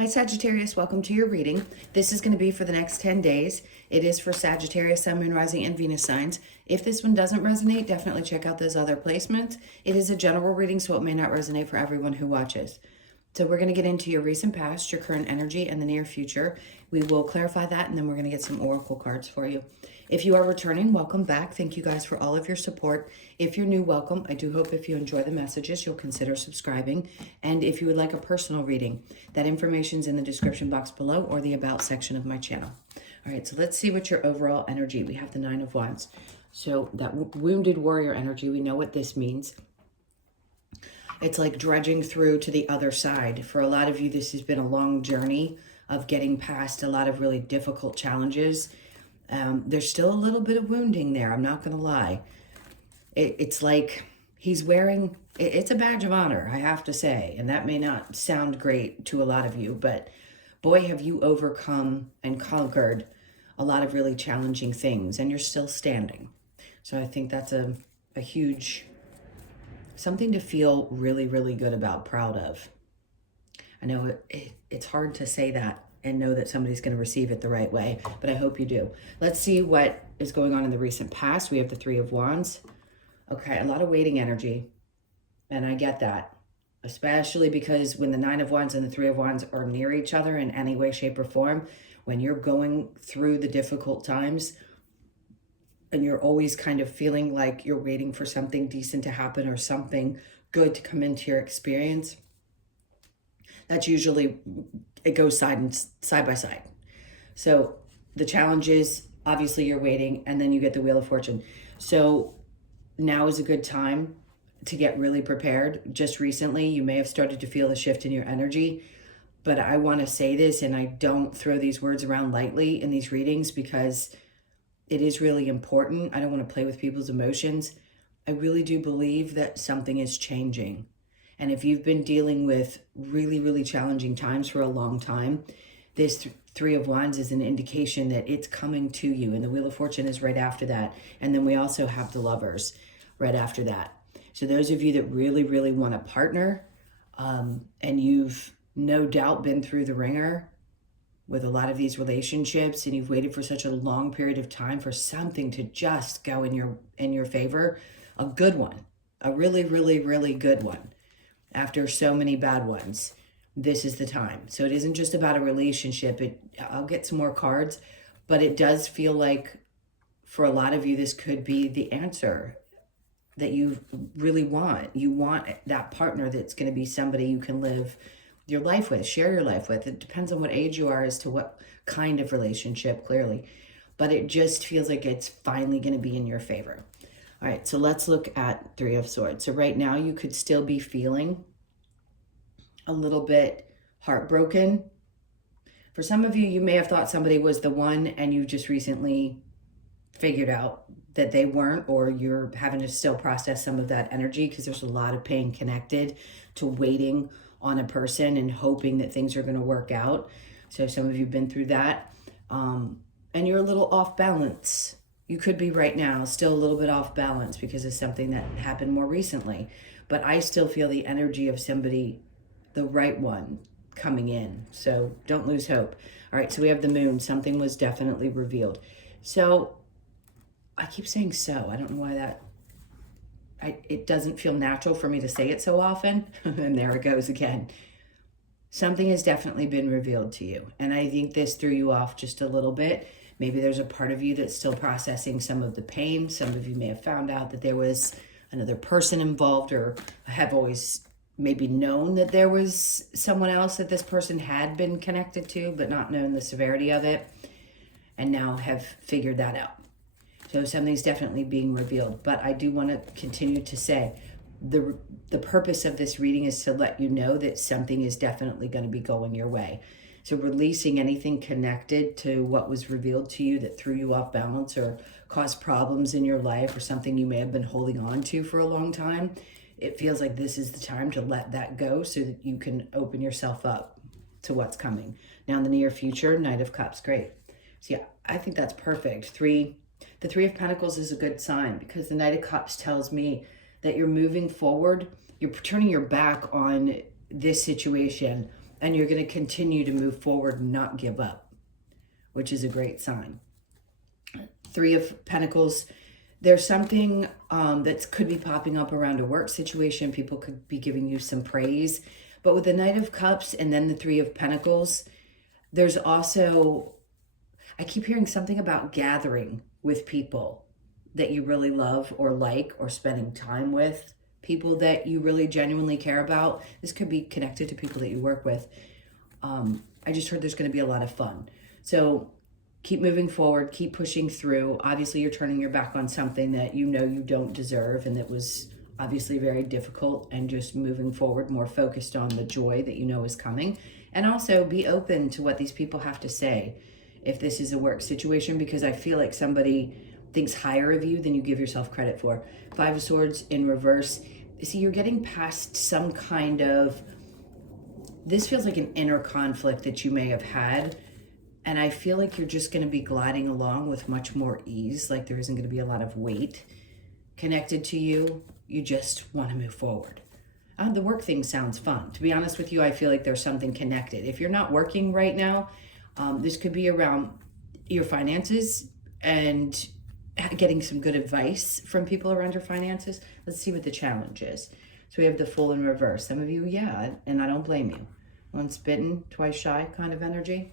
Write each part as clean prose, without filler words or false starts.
Hi Sagittarius, welcome to your reading. This is going to be for the next 10 days. It is for Sagittarius, Sun, Moon, Rising, and Venus signs. If this one doesn't resonate, definitely check out those other placements. It is a general reading, so it may not resonate for everyone who watches. So we're going to get into your recent past, your current energy, and the near future. We will clarify that, and then we're going to get some oracle cards for you. If you are returning, welcome back. Thank you guys for all of your support. If you're new, welcome. I do hope if you enjoy the messages, you'll consider subscribing. And if you would like a personal reading, that information's in the description box below or the About section of my channel. All right, so let's see what your overall energy. We have the Nine of Wands. So that wounded warrior energy, we know what this means. It's like dredging through to the other side. For a lot of you, this has been a long journey of getting past a lot of really difficult challenges. There's still a little bit of wounding there, I'm not going to lie. It's like he's wearing, it's a badge of honor, I have to say. And that may not sound great to a lot of you, but boy, have you overcome and conquered a lot of really challenging things, and you're still standing. So I think that's a huge, something to feel really, really good about, proud of. I know it's hard to say that and know that somebody's going to receive it the right way, but I hope you do. Let's see what is going on in the recent past. We have the Three of Wands. Okay, a lot of waiting energy, and I get that, especially because when the Nine of Wands and the Three of Wands are near each other in any way, shape, or form, when you're going through the difficult times and you're always kind of feeling like you're waiting for something decent to happen or something good to come into your experience, that's usually, it goes side by side. So the challenge is, obviously you're waiting, and then you get the Wheel of Fortune. So now is a good time to get really prepared. Just recently, you may have started to feel a shift in your energy, but I want to say this, and I don't throw these words around lightly in these readings because it is really important. I don't want to play with people's emotions. I really do believe that something is changing. And if you've been dealing with really, really challenging times for a long time, this Three of Wands is an indication that it's coming to you. And the Wheel of Fortune is right after that. And then we also have the Lovers right after that. So those of you that really, really want a partner, and you've no doubt been through the ringer with a lot of these relationships, and you've waited for such a long period of time for something to just go in your favor, a good one, a really, really, really good one. After so many bad ones, this is the time. So it isn't just about a relationship. I'll get some more cards, but it does feel like for a lot of you, this could be the answer that you really want. You want that partner that's going to be somebody you can live your life with, share your life with. It depends on what age you are as to what kind of relationship, clearly. But it just feels like it's finally going to be in your favor. All right, so let's look at Three of Swords. So right now you could still be feeling a little bit heartbroken. For some of you, you may have thought somebody was the one and you just recently figured out that they weren't, or you're having to still process some of that energy because there's a lot of pain connected to waiting on a person and hoping that things are going to work out. So some of you have been through that, and you're a little off balance. You could be right now still a little bit off balance because of something that happened more recently. But I still feel the energy of somebody, the right one, coming in. So don't lose hope. All right, so we have the Moon. Something was definitely revealed. So I keep saying so. I don't know why that... it doesn't feel natural for me to say it so often. And there it goes again. Something has definitely been revealed to you. And I think this threw you off just a little bit. Maybe there's a part of you that's still processing some of the pain. Some of you may have found out that there was another person involved, or have always maybe known that there was someone else that this person had been connected to, but not known the severity of it, and now have figured that out. So something's definitely being revealed. But I do want to continue to say the purpose of this reading is to let you know that something is definitely going to be going your way. So releasing anything connected to what was revealed to you that threw you off balance or caused problems in your life, or something you may have been holding on to for a long time, it feels like this is the time to let that go so that you can open yourself up to what's coming. Now in the near future, Knight of Cups, great. So yeah, I think that's perfect. The Three of Pentacles is a good sign because the Knight of Cups tells me that you're moving forward. You're turning your back on this situation and you're going to continue to move forward and not give up, which is a great sign. Three of Pentacles, there's something that could be popping up around a work situation. People could be giving you some praise. But with the Knight of Cups and then the Three of Pentacles, there's also, I keep hearing something about gathering with people that you really love or like, or spending time with people that you really genuinely care about. This could be connected to people that you work with. I just heard there's going to be a lot of fun. So keep moving forward, keep pushing through. Obviously, you're turning your back on something that you know you don't deserve and that was obviously very difficult, and just moving forward, more focused on the joy that you know is coming. And also be open to what these people have to say if this is a work situation, because I feel like somebody thinks higher of you than you give yourself credit for. Five of Swords in reverse. See, you're getting past some kind of, this feels like an inner conflict that you may have had. And I feel like you're just going to be gliding along with much more ease. Like there isn't going to be a lot of weight connected to you. You just want to move forward. The work thing sounds fun. To be honest with you, I feel like there's something connected. If you're not working right now, this could be around your finances and getting some good advice from people around your finances. Let's see what the challenge is. So we have the Fool in reverse. Some of you, yeah, and I don't blame you. Once bitten, twice shy kind of energy.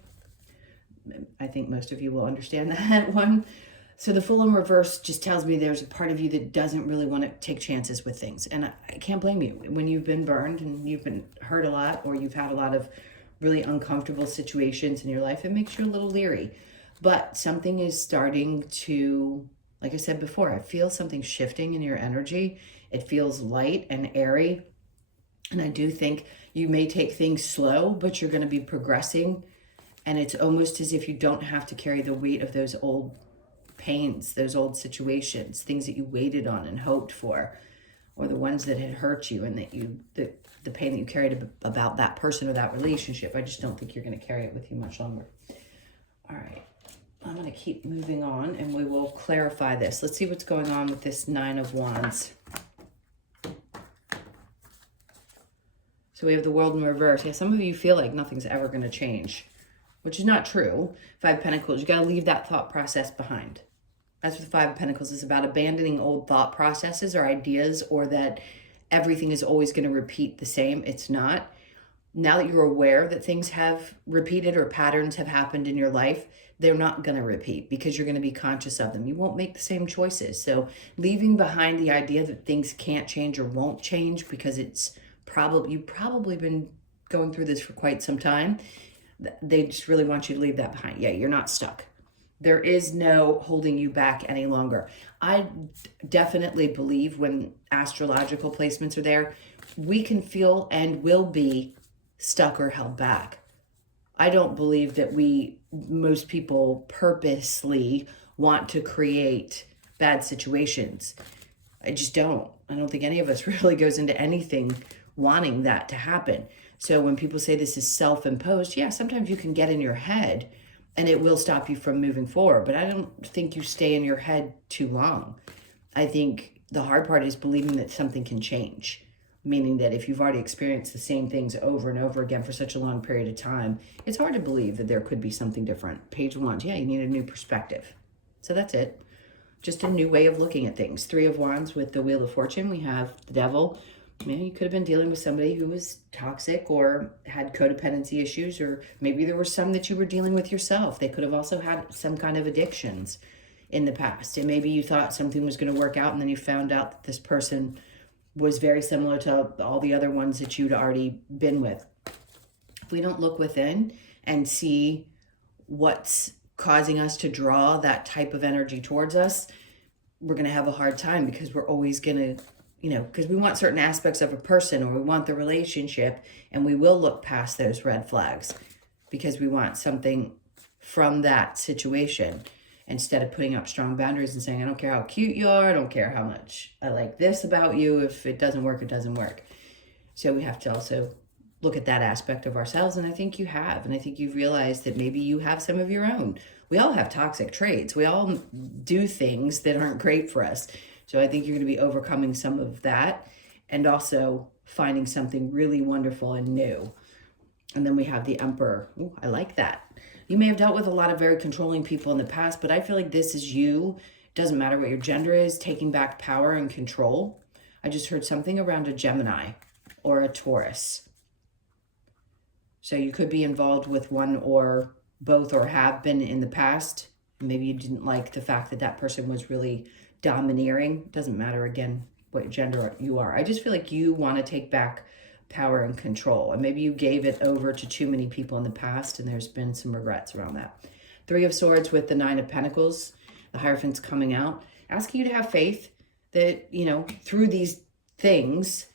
I think most of you will understand that one. So the Fool in reverse just tells me there's a part of you that doesn't really want to take chances with things. And I can't blame you. When you've been burned and you've been hurt a lot, or you've had a lot of really uncomfortable situations in your life, it makes you a little leery. But something is starting to, like I said before, I feel something shifting in your energy. It feels light and airy. And I do think you may take things slow, but you're going to be progressing. And it's almost as if you don't have to carry the weight of those old pains, those old situations, things that you waited on and hoped for, or the ones that had hurt you, and that you, the pain that you carried about that person or that relationship. I just don't think you're going to carry it with you much longer. All right. I'm going to keep moving on and we will clarify this. Let's see what's going on with this Nine of Wands. So we have the World in reverse. Yeah, some of you feel like nothing's ever going to change, which is not true. Five of Pentacles, you got to leave that thought process behind. That's what the Five of Pentacles is about, abandoning old thought processes or ideas, or that everything is always going to repeat the same. It's not. Now that you're aware that things have repeated or patterns have happened in your life, they're not going to repeat because you're going to be conscious of them. You won't make the same choices. So leaving behind the idea that things can't change or won't change because it's you've probably been going through this for quite some time. They just really want you to leave that behind. Yeah, you're not stuck. There is no holding you back any longer. I definitely believe when astrological placements are there, we can feel and will be stuck or held back. I don't believe that most people purposely want to create bad situations. I just don't. I don't think any of us really goes into anything wanting that to happen. So when people say this is self-imposed, yeah, sometimes you can get in your head and it will stop you from moving forward. But I don't think you stay in your head too long. I think the hard part is believing that something can change. Meaning that if you've already experienced the same things over and over again for such a long period of time, it's hard to believe that there could be something different. Page of Wands, yeah, you need a new perspective. So that's it. Just a new way of looking at things. Three of Wands with the Wheel of Fortune. We have the Devil. Man, you could have been dealing with somebody who was toxic or had codependency issues, or maybe there were some that you were dealing with yourself. They could have also had some kind of addictions in the past. And maybe you thought something was going to work out, and then you found out that this person was very similar to all the other ones that you'd already been with. If we don't look within and see what's causing us to draw that type of energy towards us, we're going to have a hard time, because we're always going to, because we want certain aspects of a person, or we want the relationship, and we will look past those red flags because we want something from that situation, instead of putting up strong boundaries and saying, I don't care how cute you are, I don't care how much I like this about you. If it doesn't work, it doesn't work. So we have to also look at that aspect of ourselves. And I think you have. And I think you've realized that maybe you have some of your own. We all have toxic traits. We all do things that aren't great for us. So I think you're going to be overcoming some of that, and also finding something really wonderful and new. And then we have the Emperor. Ooh, I like that. You may have dealt with a lot of very controlling people in the past, but I feel like this is you. Doesn't matter what your gender is, taking back power and control. I just heard something around a Gemini or a Taurus. So you could be involved with one or both, or have been in the past. Maybe you didn't like the fact that that person was really domineering. Doesn't matter, again, what gender you are. I just feel like you want to take back power and control. And maybe you gave it over to too many people in the past, and there's been some regrets around that. Three of Swords with the Nine of Pentacles. The Hierophant's coming out, asking you to have faith that, you know, through these things,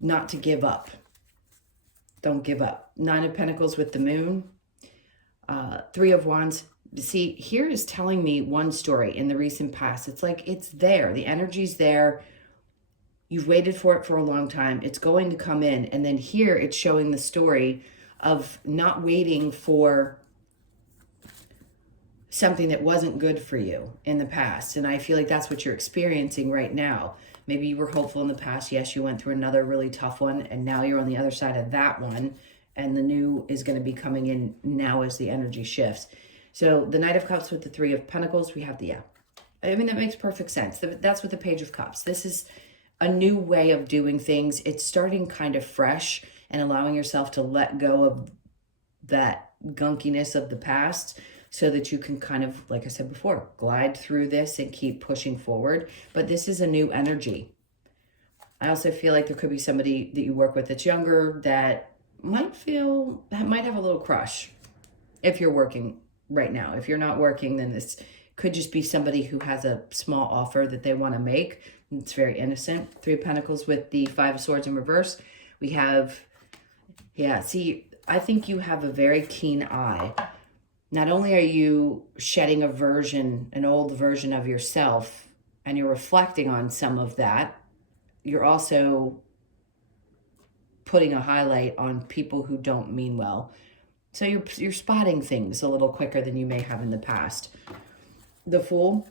not to give up. Don't give up. Nine of Pentacles with the Moon. Three of Wands. See, here is telling me one story in the recent past. It's like it's there. The energy's there. You've waited for it for a long time. It's going to come in. And then here it's showing the story of not waiting for something that wasn't good for you in the past. And I feel like that's what you're experiencing right now. Maybe you were hopeful in the past. Yes, you went through another really tough one, and now you're on the other side of that one. And the new is going to be coming in now as the energy shifts. So the Knight of Cups with the Three of Pentacles, we have the, I mean, that makes perfect sense. That's with the Page of Cups. This is a new way of doing things. It's starting kind of fresh and allowing yourself to let go of that gunkiness of the past so that you can kind of, like I said before, glide through this and keep pushing forward. But this is a new energy. I also feel like there could be somebody that you work with that's younger that might have a little crush if you're working right now. If you're not working, then this could just be somebody who has a small offer that they want to make. It's very innocent. Three of Pentacles with the Five of Swords in reverse. We have, yeah, see, I think you have a very keen eye. Not only are you shedding an old version of yourself, and you're reflecting on some of that, you're also putting a highlight on people who don't mean well. So you're spotting things a little quicker than you may have in the past. The Fool.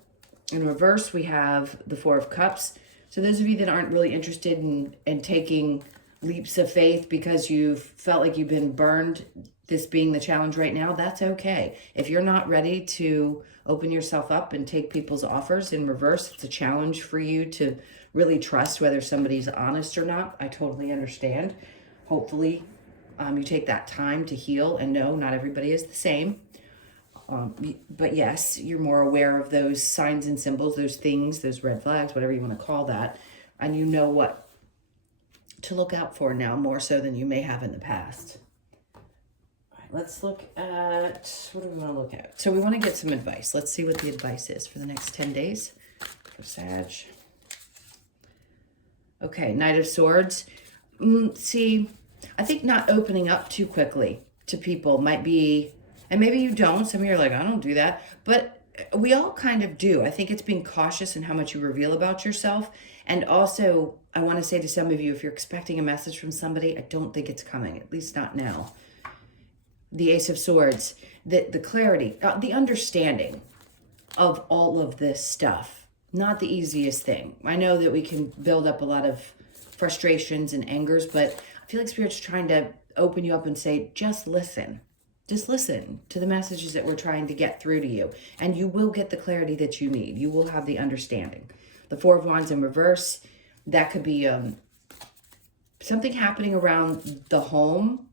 In reverse, we have the Four of Cups. So those of you that aren't really interested in taking leaps of faith because you've felt like you've been burned, this being the challenge right now, that's okay. If you're not ready to open yourself up and take people's offers in reverse, it's a challenge for you to really trust whether somebody's honest or not. I totally understand. Hopefully, you take that time to heal and know not everybody is the same. But yes, you're more aware of those signs and symbols, those things, those red flags, whatever you want to call that. And you know what to look out for now more so than you may have in the past. All right, let's look at, what do we want to look at? So we want to get some advice. Let's see what the advice is for the next 10 days for Sag. Okay, Knight of Swords. See, I think not opening up too quickly to people might be, and maybe you don't. Some of you are like, I don't do that. But we all kind of do. I think it's being cautious in how much you reveal about yourself. And also, I want to say to some of you, if you're expecting a message from somebody, I don't think it's coming, at least not now. The Ace of Swords, the clarity, the understanding of all of this stuff. Not the easiest thing. I know that we can build up a lot of frustrations and angers, but I feel like Spirit's trying to open you up and say, just listen. Just listen to the messages that we're trying to get through to you, and you will get the clarity that you need. You will have the understanding. The Four of Wands in reverse, that could be something happening around the home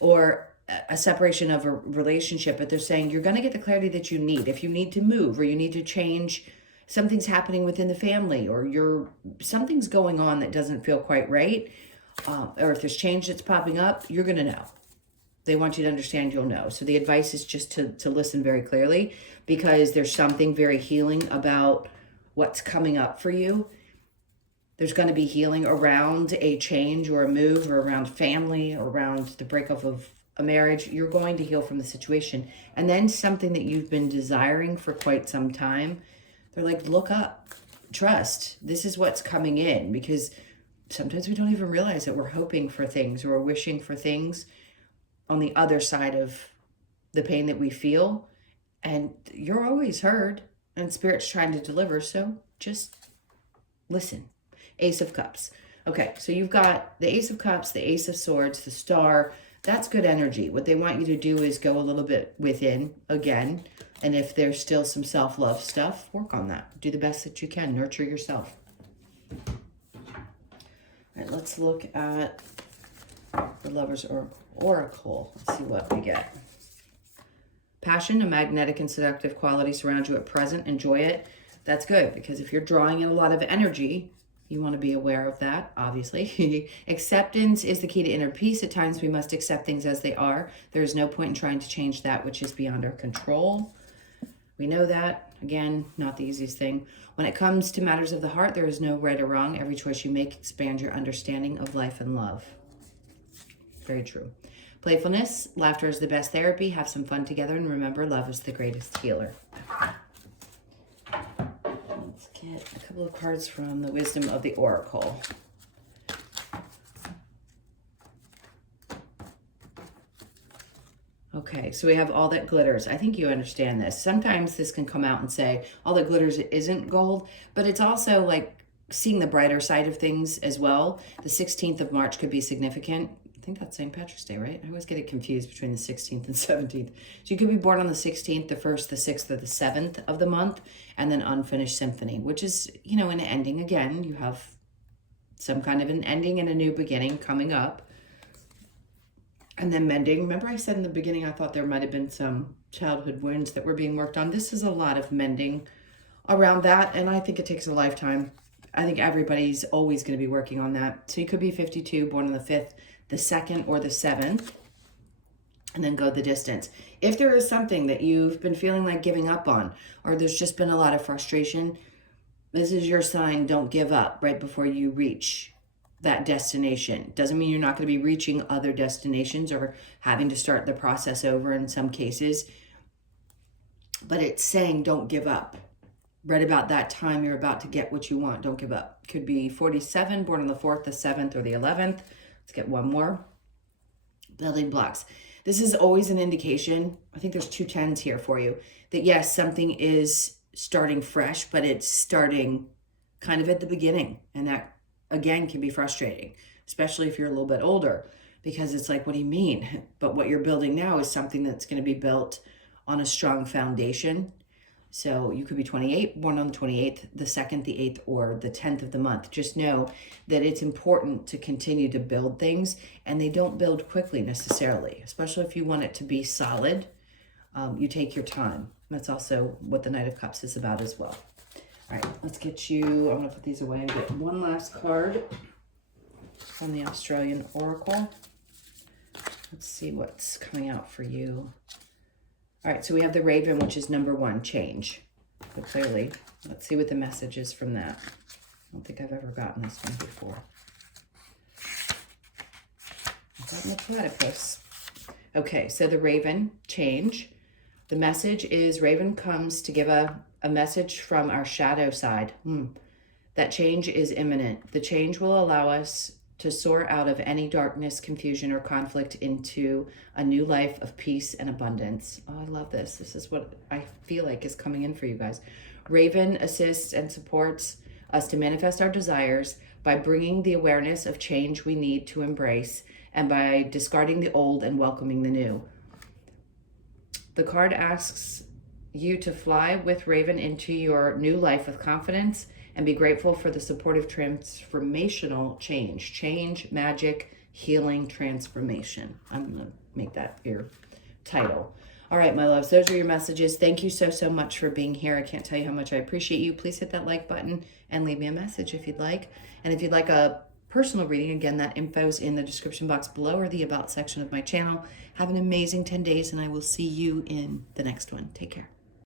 or a separation of a relationship, but they're saying you're going to get the clarity that you need. If you need to move or you need to change, something's happening within the family, or something's going on that doesn't feel quite right, or if there's change that's popping up, you're going to know. They want you to understand, you'll know. So the advice is just to listen very clearly, because there's something very healing about what's coming up for you. There's going to be healing around a change or a move, or around family, or around the breakup of a marriage. You're going to heal from the situation. And then something that you've been desiring for quite some time, they're like, look up, trust. This is what's coming in, because sometimes we don't even realize that we're hoping for things or we're wishing for things on the other side of the pain that we feel. And you're always heard, and Spirit's trying to deliver. So just listen. Ace of Cups. Okay, so you've got the Ace of Cups, the Ace of Swords, the Star. That's good energy. What they want you to do is go a little bit within again. And if there's still some self-love stuff, work on that. Do the best that you can. Nurture yourself. All right, let's look at the Lover's Oracle. Let's see what we get. Passion, a magnetic and seductive quality surrounds you at present. Enjoy it. That's good, because if you're drawing in a lot of energy, you want to be aware of that, obviously. Acceptance is the key to inner peace. At times, we must accept things as they are. There is no point in trying to change that which is beyond our control. We know that. Again, not the easiest thing. When it comes to matters of the heart, there is no right or wrong. Every choice you make expands your understanding of life and love. Very true. Playfulness, laughter is the best therapy. Have some fun together, and remember, love is the greatest healer. Let's get a couple of cards from the Wisdom of the Oracle. Okay, so we have all that glitters. I think you understand this. Sometimes this can come out and say, all that glitters isn't gold, but it's also like seeing the brighter side of things as well. The 16th of March could be significant. I think that's St. Patrick's Day, right? I always get it confused between the 16th and 17th. So you could be born on the 16th, the 1st, the 6th, or the 7th of the month, and then Unfinished Symphony, which is, you know, an ending again. You have some kind of an ending and a new beginning coming up. And then mending. Remember I said in the beginning, I thought there might have been some childhood wounds that were being worked on. This is a lot of mending around that, and I think it takes a lifetime. I think everybody's always going to be working on that. So you could be 52, born on the 5th, the 2nd, or the 7th, and then go the distance. If there is something that you've been feeling like giving up on, or there's just been a lot of frustration, this is your sign. Don't give up right before you reach that destination. Doesn't mean you're not going to be reaching other destinations or having to start the process over in some cases, but it's saying don't give up. Right about that time you're about to get what you want. Don't give up. Could be 47, born on the 4th, the 7th, or the 11th. Let's get one more. Building blocks. This is always an indication. I think there's 2 10s here for you. That yes, something is starting fresh, but it's starting kind of at the beginning. And that, again, can be frustrating, especially if you're a little bit older, because it's like, what do you mean? But what you're building now is something that's going to be built on a strong foundation. So you could be 28, born on the 28th, the 2nd, the 8th, or the 10th of the month. Just know that it's important to continue to build things, and they don't build quickly necessarily, especially if you want it to be solid. You take your time. That's also what the Knight of Cups is about as well. All right, let's get you, I'm going to put these away and get one last card from the Australian Oracle. Let's see what's coming out for you. All right, so we have the Raven, which is number 1, change. But clearly, let's see what the message is from that. I don't think I've ever gotten this one before. I've gotten the platypus. Okay, so the Raven, change. The message is Raven comes to give a message from our shadow side. That change is imminent. The change will allow us to soar out of any darkness, confusion, or conflict into a new life of peace and abundance. Oh, I love this. This is what I feel like is coming in for you guys. Raven assists and supports us to manifest our desires by bringing the awareness of change we need to embrace, and by discarding the old and welcoming the new. The card asks you to fly with Raven into your new life with confidence and be grateful for the supportive transformational change. Change, magic, healing, transformation. I'm going to make that your title. All right, my loves, those are your messages. Thank you so, so much for being here. I can't tell you how much I appreciate you. Please hit that like button and leave me a message if you'd like. And if you'd like a personal reading, again, that info is in the description box below or the About section of my channel. Have an amazing 10 days, and I will see you in the next one. Take care.